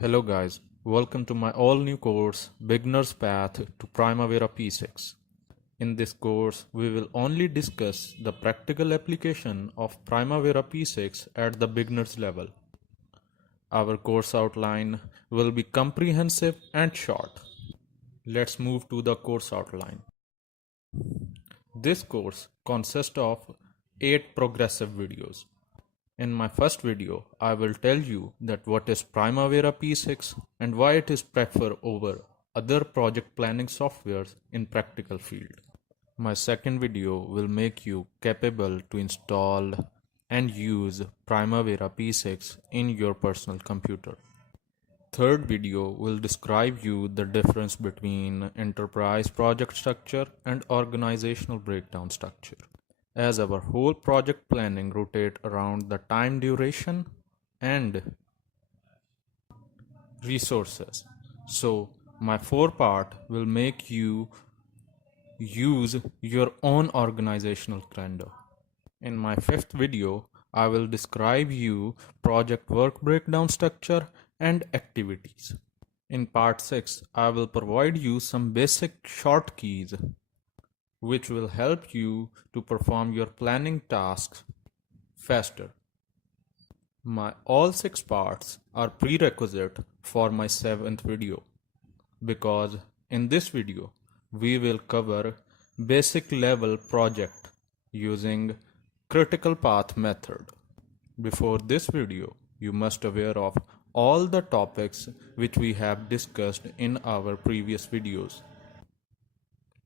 Hello guys, welcome to my all new course Beginner's Path to Primavera P6. In this course, we will only discuss the practical application of Primavera P6 at the beginner's level. Our course outline will be comprehensive and short. Let's move to the course outline. This course consists of 8 progressive videos. In my first video, I will tell you that what is Primavera P6 and why it is preferred over other project planning softwares in practical field. My second video will make you capable to install and use Primavera P6 in your personal computer. Third video will describe you the difference between enterprise project structure and organizational breakdown structure, as our whole project planning rotate around the time duration and resources. So my fourth part will make you use your own organizational calendar. In my fifth video, I will describe you project work breakdown structure and activities. In part 6, I will provide you some basic short keys which will help you to perform your planning tasks faster. My all 6 parts are prerequisite for my 7th video, because in this video we will cover basic level project using critical path method. Before this video, you must aware of all the topics which we have discussed in our previous videos.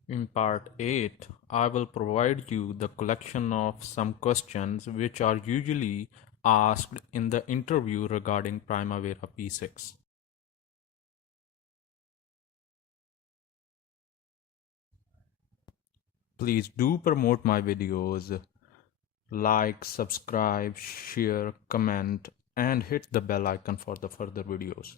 In part 8, I will provide you the collection of some questions which are usually asked in the interview regarding Primavera P6. Please do promote my videos, like, subscribe, share, comment, and hit the bell icon for the further videos.